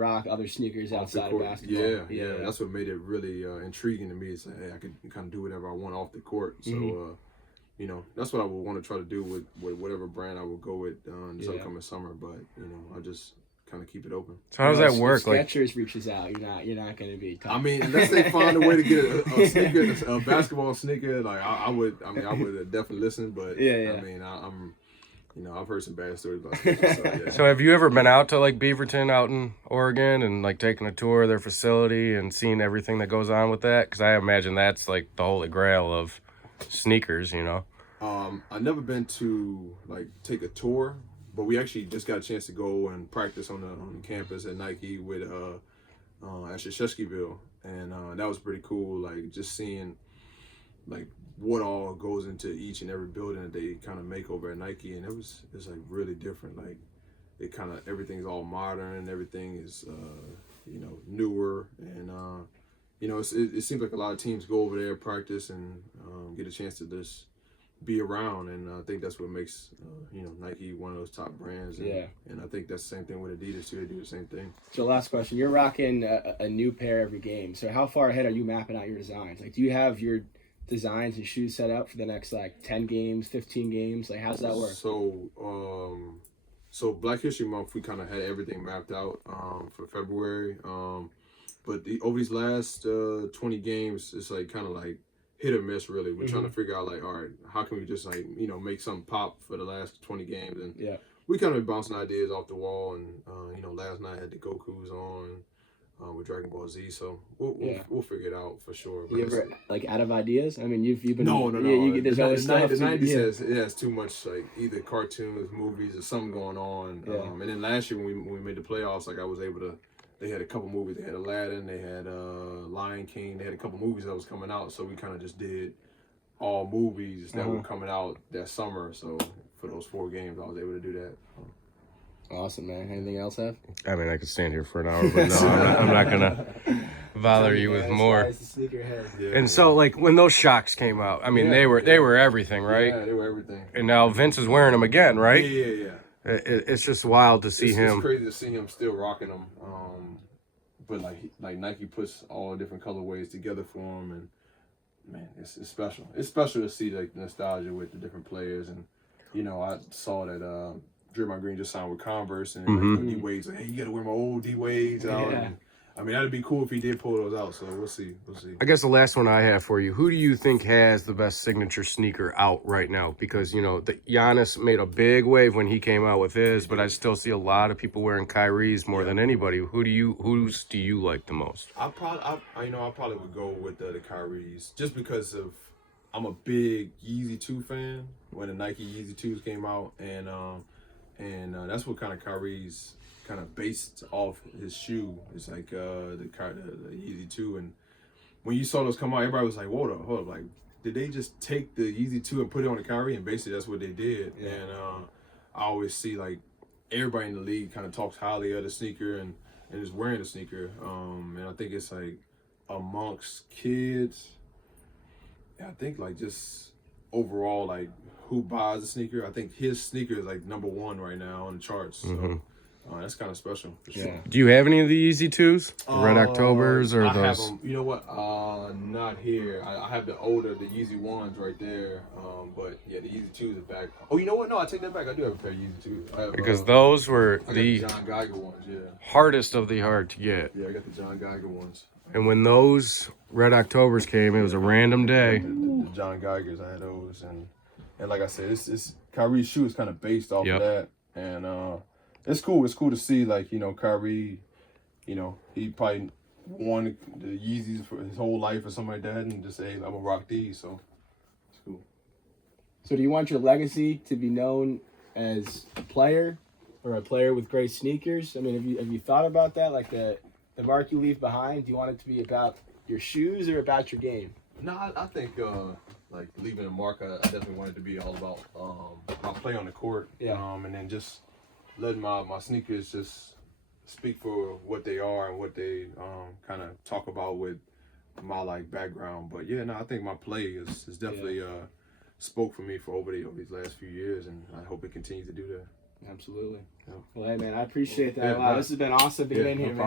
rock other sneakers outside of basketball. Yeah. That's what made it really intriguing to me. It's like, hey, I can kind of do whatever I want off the court. So, you know, that's what I would want to try to do with whatever brand I would go with this upcoming summer. But you know, I just kind of keep it open. So how does that work? If Skechers reaches out, you're not going to be tough. I mean, unless they find a way to get a sneaker, a basketball sneaker, like I would definitely listen. But I mean, I'm. You know, I've heard some bad stories about it. So have you ever been out to like Beaverton out in Oregon and like taking a tour of their facility and seeing everything that goes on with that? Because I imagine that's like the holy grail of sneakers, you know? I've never been to like take a tour, but we actually just got a chance to go and practice on the campus at Nike with at Sheshkeville, and that was pretty cool. Like just seeing like what all goes into each and every building that they kind of make over at Nike, and it's like really different. Like it kind of everything's all modern, everything is you know, newer, and you know, it seems like a lot of teams go over there, practice, and get a chance to just be around, and I think that's what makes you know, Nike one of those top brands. And, and I think that's the same thing with Adidas too. They do the same thing. So last question, you're rocking a new pair every game. So how far ahead are you mapping out your designs? Like, do you have your designs and shoes set up for the next like 10 games, 15 games? Like, how's that work? So Black History Month, we kind of had everything mapped out for February, but over these last 20 games, it's like kind of like hit or miss, really. We're trying to figure out like, all right, how can we just like, you know, make something pop for the last 20 games? And we kind of bouncing ideas off the wall, and you know, last night I had the Gokus on with Dragon Ball Z, so we'll figure it out for sure. You ever like out of ideas? I mean, you've been no. There's always the stuff. 90s has too much like either cartoons, movies, or something going on. And then last year when we made the playoffs, like I was able to. They had a couple movies. They had Aladdin. They had Lion King. They had a couple movies that was coming out. So we kind of just did all movies that were coming out that summer. So for those 4 games, I was able to do that. Awesome, man. Anything else, Ev? I mean, I could stand here for an hour, but no, I'm not gonna bother you with more. And so, like, when those shocks came out, I mean, they were everything, right? Yeah, they were everything. And now Vince is wearing them again, right? Yeah. It's just wild to see him. It's crazy to see him still rocking them. But like Nike puts all different colorways together for him, and man, it's special. It's special to see like the nostalgia with the different players, and you know, I saw that Draymond Green just signed with Converse, and like, D Wade's like, hey, you gotta wear my old D Wade's out. And, I mean, that'd be cool if he did pull those out. So we'll see. I guess the last one I have for you: who do you think has the best signature sneaker out right now? Because you know, the Giannis made a big wave when he came out with his, but I still see a lot of people wearing Kyrie's more than anybody. Whose do you like the most? I probably would go with the Kyrie's just because of I'm a big Yeezy 2 fan. When the Nike Yeezy 2s came out, and that's what kind of Kyrie's kind of based off his shoe. It's like the Yeezy 2, and when you saw those come out, everybody was like, hold up, like did they just take the Yeezy 2 and put it on the Kyrie? And basically that's what they did. And I always see like everybody in the league kind of talks highly of the sneaker and is wearing the sneaker, and I think it's like amongst kids, I think like just overall like who buys the sneaker, I think his sneaker is like number 1 right now on the charts. So that's kind of special. For sure. Do you have any of the Easy 2s? The Red Octobers or I those? have them, you know what? Not here. I have the Yeezy 1s right there. But yeah, the Yeezy 2s are back. Oh, you know what? No, I take that back. I do have a pair of Yeezy 2s. Because those were the John Geiger ones, hardest of the hard to get. Yeah, I got the John Geiger ones. And when those Red Octobers came, it was a random day. The John Geigers, I had those, and like I said, it's Kyrie's shoe is kind of based off of that, and it's cool. It's cool to see, like, you know, Kyrie, you know, he probably won the Yeezys for his whole life or something like that, and just say, I'm gonna rock these. So it's cool. So do you want your legacy to be known as a player or a player with great sneakers? I mean, have you thought about that? Like the mark you leave behind, do you want it to be about your shoes or about your game? No, I think like leaving a mark, I definitely want it to be all about my play on the court. And then just letting my sneakers just speak for what they are and what they kind of talk about with my like background. But yeah, no, I think my play is definitely spoke for me for over these last few years, and I hope it continues to do that. Absolutely. Well, hey, man, I appreciate that a lot. This has been awesome being in here, man.